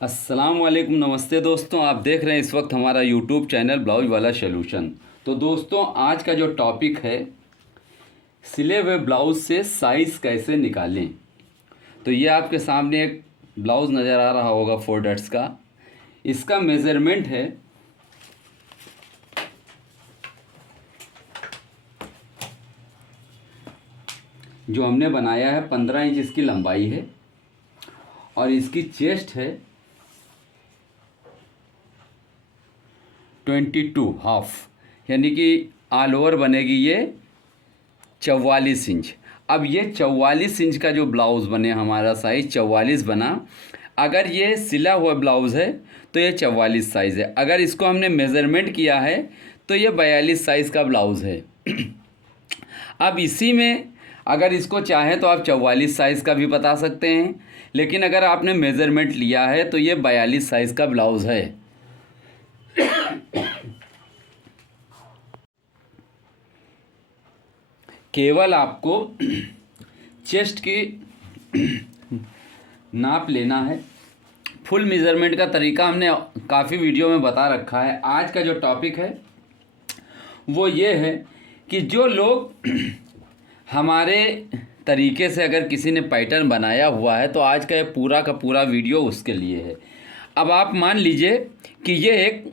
अस्सलाम वालेकुम, नमस्ते दोस्तों। आप देख रहे हैं इस वक्त हमारा यूट्यूब चैनल ब्लाउज वाला सॉल्यूशन। तो दोस्तों, आज का जो टॉपिक है, सिले हुए ब्लाउज से साइज़ कैसे निकालें। तो ये आपके सामने एक ब्लाउज़ नज़र आ रहा होगा फोर्डर्स का। इसका मेज़रमेंट है जो हमने बनाया है 15 इंच इसकी लंबाई है और इसकी चेस्ट है 22 हाफ, यानी कि ऑल ओवर बनेगी ये 44 इंच। अब ये 44 इंच का जो ब्लाउज़ बने, हमारा साइज़ 44 बना। अगर ये सिला हुआ ब्लाउज़ है तो ये 44 साइज़ है। अगर इसको हमने मेज़रमेंट किया है तो ये 42 साइज़ का ब्लाउज़ है। अब इसी में अगर इसको चाहें तो आप 44 साइज़ का भी बता सकते हैं, लेकिन अगर आपने मेज़रमेंट लिया है तो ये 42 साइज़ का ब्लाउज़ है। केवल आपको चेस्ट की नाप लेना है। फुल मेज़रमेंट का तरीका हमने काफ़ी वीडियो में बता रखा है। आज का जो टॉपिक है वो ये है कि जो लोग हमारे तरीके से अगर किसी ने पैटर्न बनाया हुआ है तो आज का ये पूरा का पूरा वीडियो उसके लिए है। अब आप मान लीजिए कि ये एक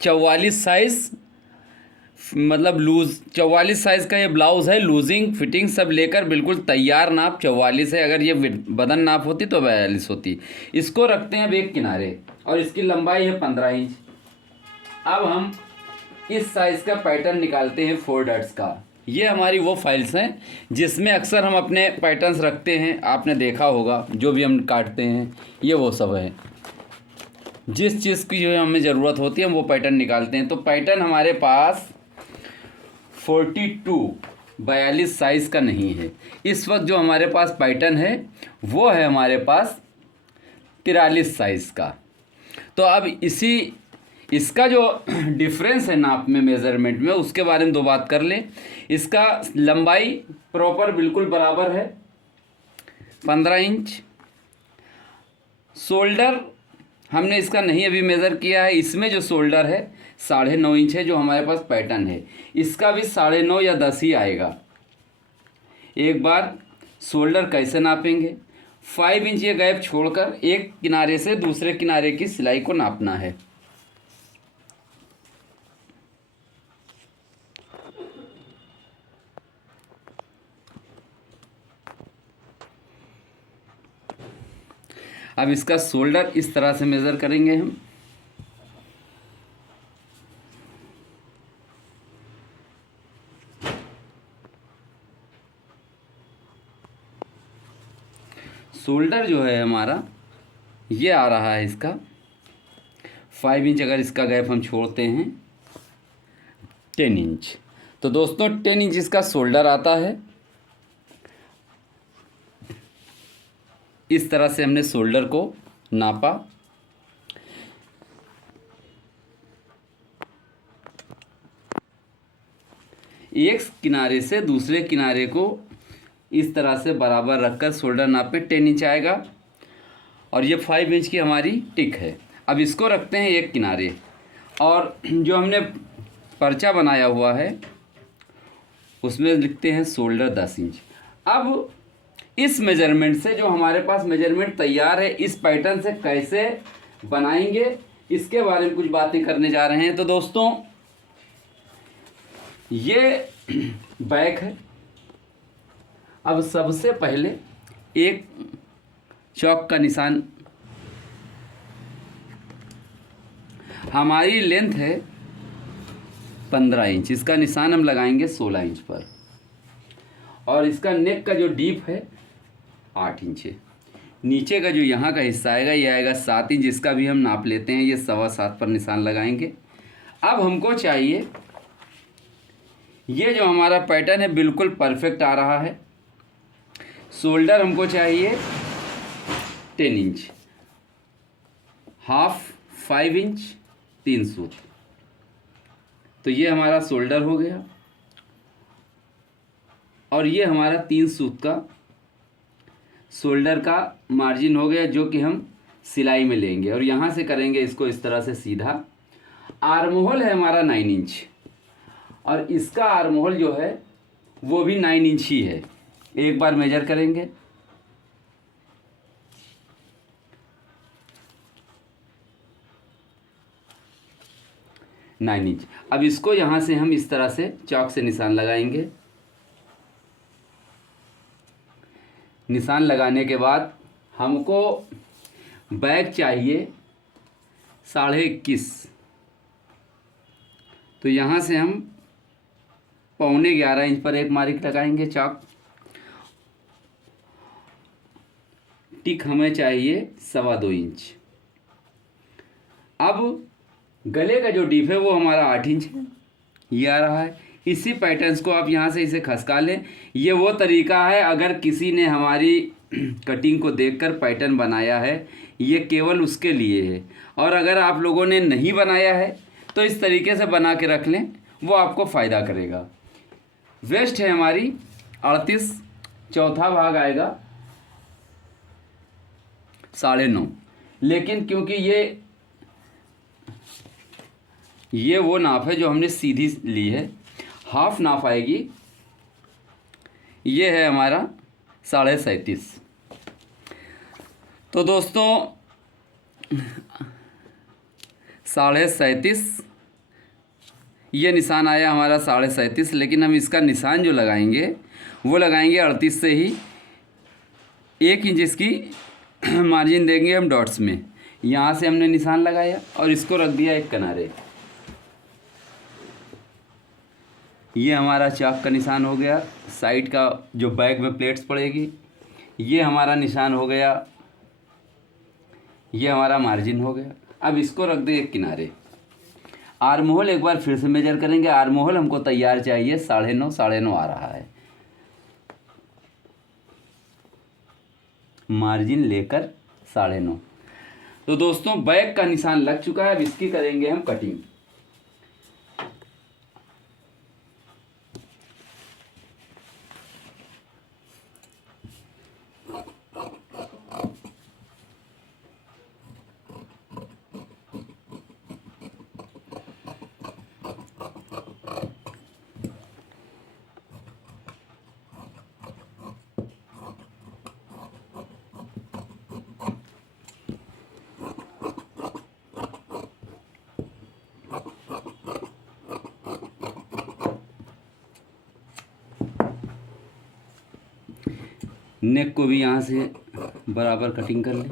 44 साइज़, मतलब लूज़ 44 साइज़ का ये ब्लाउज़ है। लूजिंग फिटिंग सब लेकर बिल्कुल तैयार नाप 44 है। अगर ये बदन नाप होती तो 42 होती। इसको रखते हैं अब एक किनारे और इसकी लंबाई है 15 इंच। अब हम इस साइज़ का पैटर्न निकालते हैं फोर्डर्स का। ये हमारी वो फाइल्स हैं जिसमें अक्सर हम अपने पैटर्न्स रखते हैं। आपने देखा होगा जो भी हम काटते हैं, ये वो सब है। जिस चीज़ की जो हमें ज़रूरत होती है हम वो पैटर्न निकालते हैं। तो पैटर्न हमारे पास 42 साइज़ का नहीं है। इस वक्त जो हमारे पास पैटर्न है वो है हमारे पास 43 साइज़ का। तो अब इसका जो डिफरेंस है नाप में, मेज़रमेंट में, उसके बारे में दो बात कर लें। इसका लंबाई प्रॉपर बिल्कुल बराबर है 15 इंच। शोल्डर हमने इसका नहीं अभी मेज़र किया है। इसमें जो शोल्डर है 9.5 इंच है जो हमारे पास पैटर्न है। इसका भी 9.5 या 10 ही आएगा। एक बार शोल्डर कैसे नापेंगे, 5 इंच ये गैप छोड़कर एक किनारे से दूसरे किनारे की सिलाई को नापना है। अब इसका शोल्डर इस तरह से मेज़र करेंगे हम। शोल्डर जो है हमारा ये आ रहा है इसका 5 इंच। अगर इसका गैप हम छोड़ते हैं 10 इंच, तो दोस्तों 10 इंच इसका शोल्डर आता है। इस तरह से हमने शोल्डर को नापा। एक किनारे से दूसरे किनारे को इस तरह से बराबर रखकर शोल्डर नापे, 10 इंच आएगा। और ये 5 इंच की हमारी टिक है। अब इसको रखते हैं एक किनारे और जो हमने पर्चा बनाया हुआ है उसमें लिखते हैं शोल्डर 10 इंच। अब इस मेजरमेंट से, जो हमारे पास मेजरमेंट तैयार है, इस पैटर्न से कैसे बनाएंगे इसके बारे में कुछ बातें करने जा रहे हैं। तो दोस्तों, ये बैक है। अब सबसे पहले एक चौक का निशान, हमारी लेंथ है 15 इंच, इसका निशान हम लगाएंगे 16 इंच पर। और इसका नेक का जो डीप है 8 इंच है। नीचे का जो यहाँ का हिस्सा आएगा ये आएगा 7 इंच, इसका भी हम नाप लेते हैं। ये 7.25 पर निशान लगाएंगे। अब हमको चाहिए, ये जो हमारा पैटर्न है बिल्कुल परफेक्ट आ रहा है। शोल्डर हमको चाहिए 10 इंच, हाफ 5 इंच, 3 सूत। तो ये हमारा शोल्डर हो गया और ये हमारा 3 सूत का शोल्डर का मार्जिन हो गया, जो कि हम सिलाई में लेंगे और यहाँ से करेंगे इसको इस तरह से सीधा। आर्म होल है हमारा 9 इंच और इसका आर्म होल जो है वो भी 9 इंच ही है। एक बार मेजर करेंगे, नाइन इंच। अब इसको यहाँ से हम इस तरह से चॉक से निशान लगाएंगे। निशान लगाने के बाद हमको बैक चाहिए 21.5, तो यहाँ से हम 11.25 इंच पर एक मार्क लगाएंगे चॉक। टिक हमें चाहिए 2.25 इंच। अब गले का जो डीप है वो हमारा 8 इंच है, ये आ रहा है। इसी पैटर्न्स को आप यहाँ से इसे खसका लें। ये वो तरीका है, अगर किसी ने हमारी कटिंग को देखकर पैटर्न बनाया है ये केवल उसके लिए है, और अगर आप लोगों ने नहीं बनाया है तो इस तरीके से बना के रख लें, वो आपको फ़ायदा करेगा। वेस्ट है हमारी 38, चौथा भाग आएगा 9.5, लेकिन क्योंकि ये वो नाप है जो हमने सीधी ली है, हाफ नाप आएगी। ये है हमारा 37.5। तो दोस्तों 37.5 ये निशान आया हमारा 37.5, लेकिन हम इसका निशान जो लगाएंगे वो लगाएंगे 38 से ही। 1 इंच इसकी मार्जिन देंगे हम डॉट्स में। यहाँ से हमने निशान लगाया और इसको रख दिया एक किनारे। ये हमारा चाक का निशान हो गया, साइड का जो बैक में प्लेट्स पड़ेगी ये हमारा निशान हो गया, ये हमारा मार्जिन हो गया। अब इसको रख दें एक किनारे। आर्म होल एक बार फिर से मेजर करेंगे। आर्म होल हमको तैयार चाहिए 9.5 आ रहा है। मार्जिन लेकर 9.5। तो दोस्तों बैक का निशान लग चुका है। अब इसकी करेंगे हम कटिंग। नेक को भी यहाँ से बराबर कटिंग कर लें।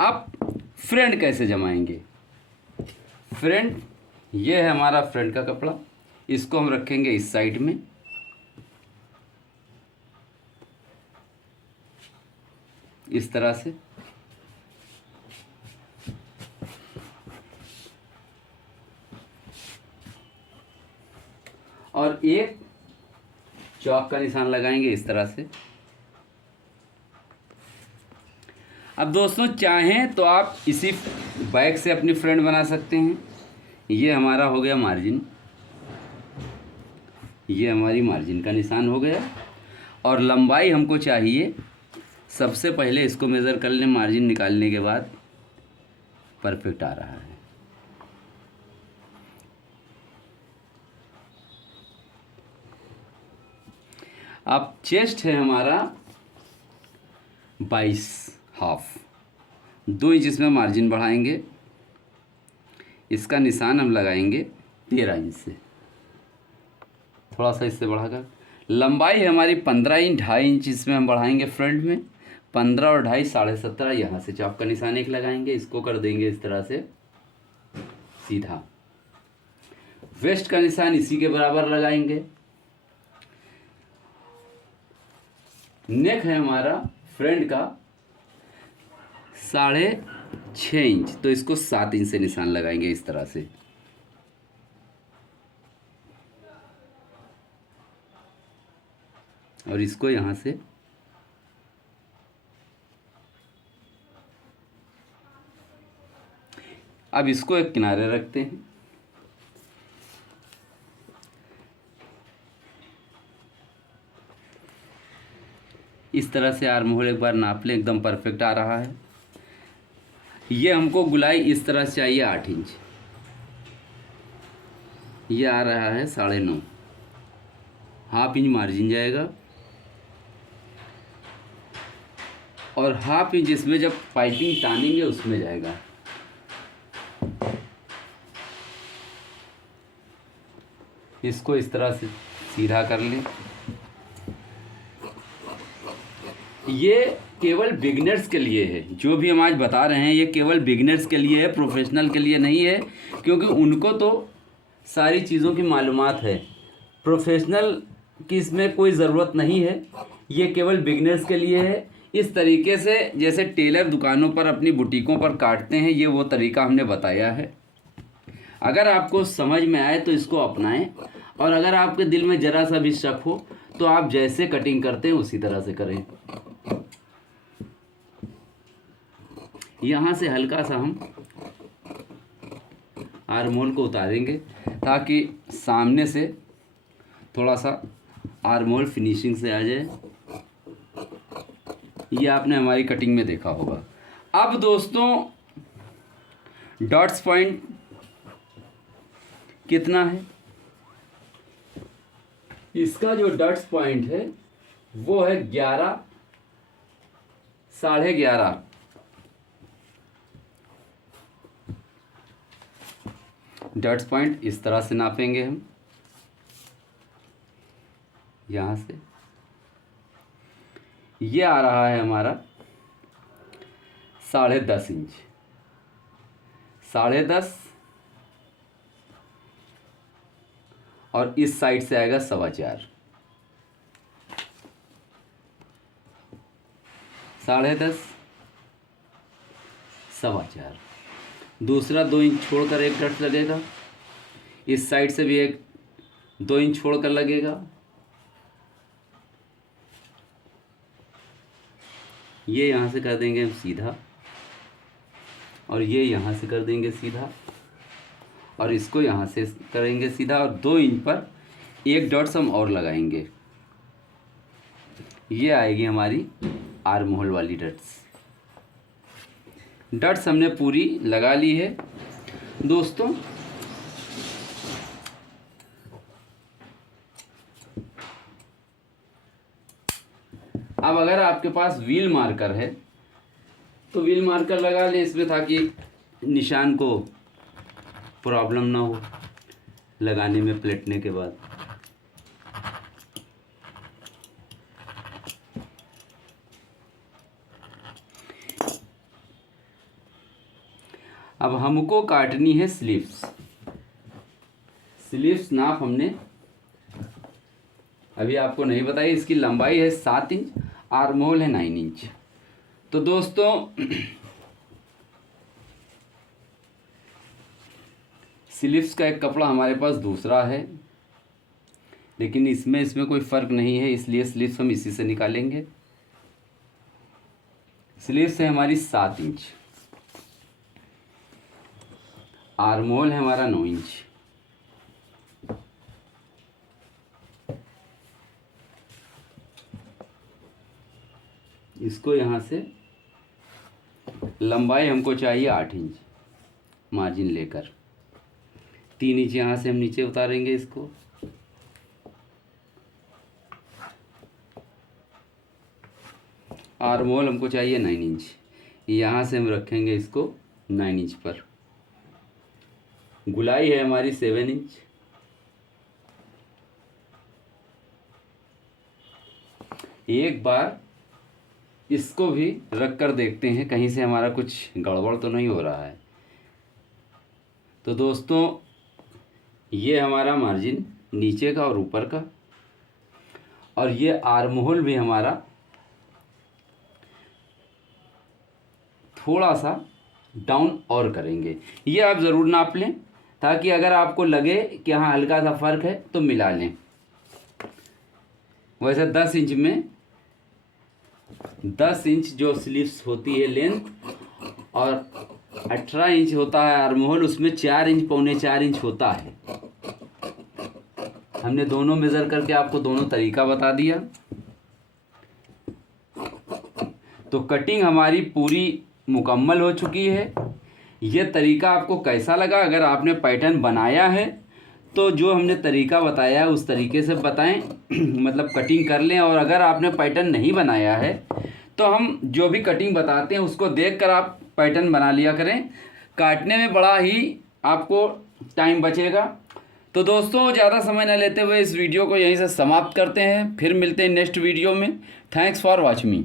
अब फ्रंट कैसे जमाएंगे? फ्रंट ये है हमारा फ्रंट का कपड़ा, इसको हम रखेंगे इस साइड में। इस तरह से और एक चौक का निशान लगाएंगे इस तरह से। अब दोस्तों चाहें तो आप इसी बैक से अपनी फ्रंट बना सकते हैं। ये हमारा हो गया मार्जिन, ये हमारी मार्जिन का निशान हो गया। और लंबाई हमको चाहिए, सबसे पहले इसको मेज़र कर लें। मार्जिन निकालने के बाद परफेक्ट आ रहा है। अब चेस्ट है हमारा 22.5, 2 इंच इसमें मार्जिन बढ़ाएंगे। इसका निशान हम लगाएंगे 13 इंच से, थोड़ा सा इससे बढ़ाकर। लंबाई है हमारी 15 इंच, 2.5 इंच इसमें हम बढ़ाएंगे फ्रंट में। 15 और 2.5 17.5 यहाँ से चौक का निशान एक लगाएंगे। इसको कर देंगे इस तरह से सीधा। वेस्ट का निशान इसी के बराबर लगाएंगे। नेक है हमारा फ्रंट का 6.5 इंच, तो इसको 7 इंच से निशान लगाएंगे इस तरह से। और इसको यहाँ से अब इसको एक किनारे रखते हैं। इस तरह से आर्म होल एक बार नाप लें, एकदम परफेक्ट आ रहा है। ये हमको गुलाई इस तरह से चाहिए 8 इंच, ये आ रहा है 9.5, हाफ इंच मार्जिन जाएगा और हाफ इंच इसमें जब पाइपिंग तानेंगे उसमें जाएगा। इसको इस तरह से सीधा कर लें। ये केवल बिगिनर्स के लिए है, जो भी हम आज बता रहे हैं ये केवल बिगिनर्स के लिए है, प्रोफेशनल के लिए नहीं है, क्योंकि उनको तो सारी चीज़ों की मालूमात है। प्रोफेशनल की इसमें कोई ज़रूरत नहीं है, ये केवल बिगिनर्स के लिए है। इस तरीके से जैसे टेलर दुकानों पर अपनी बुटीकों पर काटते हैं, ये वो तरीका हमने बताया है। अगर आपको समझ में आए तो इसको अपनाएं, और अगर आपके दिल में ज़रा सा भी शक हो तो आप जैसे कटिंग करते हैं उसी तरह से करें। यहाँ से हल्का सा हम आर्म होल को उतारेंगे ताकि सामने से थोड़ा सा आर्म होल फिनिशिंग से आ जाए। ये आपने हमारी कटिंग में देखा होगा। अब दोस्तों डॉट्स पॉइंट कितना है, इसका जो डॉट्स पॉइंट है वो है 11, 11.5। डॉट्स पॉइंट इस तरह से नापेंगे हम, यहाँ से ये आ रहा है हमारा 10.5 इंच, 10.5, और इस साइड से आएगा 4.25, 10.5, 4.25। दूसरा 2 इंच छोड़कर एक डॉट लगेगा, इस साइड से भी एक 2 इंच छोड़कर लगेगा। ये यहाँ से कर देंगे हम सीधा, और ये यहाँ से कर देंगे सीधा, और इसको यहाँ से करेंगे सीधा, और 2 इंच पर एक डॉट्स हम और लगाएंगे। ये आएगी हमारी आर्म होल वाली डॉट्स। डॉट्स हमने पूरी लगा ली है दोस्तों। अब अगर आपके पास व्हील मार्कर है तो व्हील मार्कर लगा लें इसमें, ताकि निशान को प्रॉब्लम ना हो लगाने में पलटने के बाद। अब हमको काटनी है स्लीव्स। स्लीव्स नाप हमने अभी आपको नहीं बताई। इसकी लंबाई है 7 इंच, आर्म होल है 9 इंच। तो दोस्तों स्लीव्स का एक कपड़ा हमारे पास दूसरा है, लेकिन इसमें कोई फ़र्क नहीं है, इसलिए स्लीव्स हम इसी से निकालेंगे। स्लीव्स है हमारी 7 इंच, आर्म होल है हमारा 9 इंच। इसको यहाँ से लंबाई हमको चाहिए 8 इंच मार्जिन लेकर। 3 इंच यहाँ से हम नीचे उतारेंगे इसको। आर्म होल हमको चाहिए 9 इंच, यहाँ से हम रखेंगे इसको 9 इंच पर। गुलाई है हमारी 7 इंच। एक बार इसको भी रख कर देखते हैं कहीं से हमारा कुछ गड़बड़ तो नहीं हो रहा है। तो दोस्तों ये हमारा मार्जिन नीचे का और ऊपर का, और ये आर्म होल भी हमारा थोड़ा सा डाउन और करेंगे। ये आप ज़रूर नाप लें, ताकि अगर आपको लगे कि हाँ हल्का सा फ़र्क है तो मिला लें। वैसे 10 इंच में 10 इंच जो स्लीव्स होती है लेंथ, और 18 इंच होता है आर्म होल, उसमें 4 इंच 4.25 इंच होता है। हमने दोनों मेज़र करके आपको दोनों तरीका बता दिया। तो कटिंग हमारी पूरी मुकम्मल हो चुकी है। ये तरीका आपको कैसा लगा? अगर आपने पैटर्न बनाया है तो जो हमने तरीका बताया है उस तरीके से बताएं मतलब कटिंग कर लें। और अगर आपने पैटर्न नहीं बनाया है तो हम जो भी कटिंग बताते हैं उसको देखकर आप पैटर्न बना लिया करें। काटने में बड़ा ही आपको टाइम बचेगा। तो दोस्तों, ज़्यादा समय न लेते हुए इस वीडियो को यहीं से समाप्त करते हैं। फिर मिलते हैं नेक्स्ट वीडियो में। Thanks for watching me.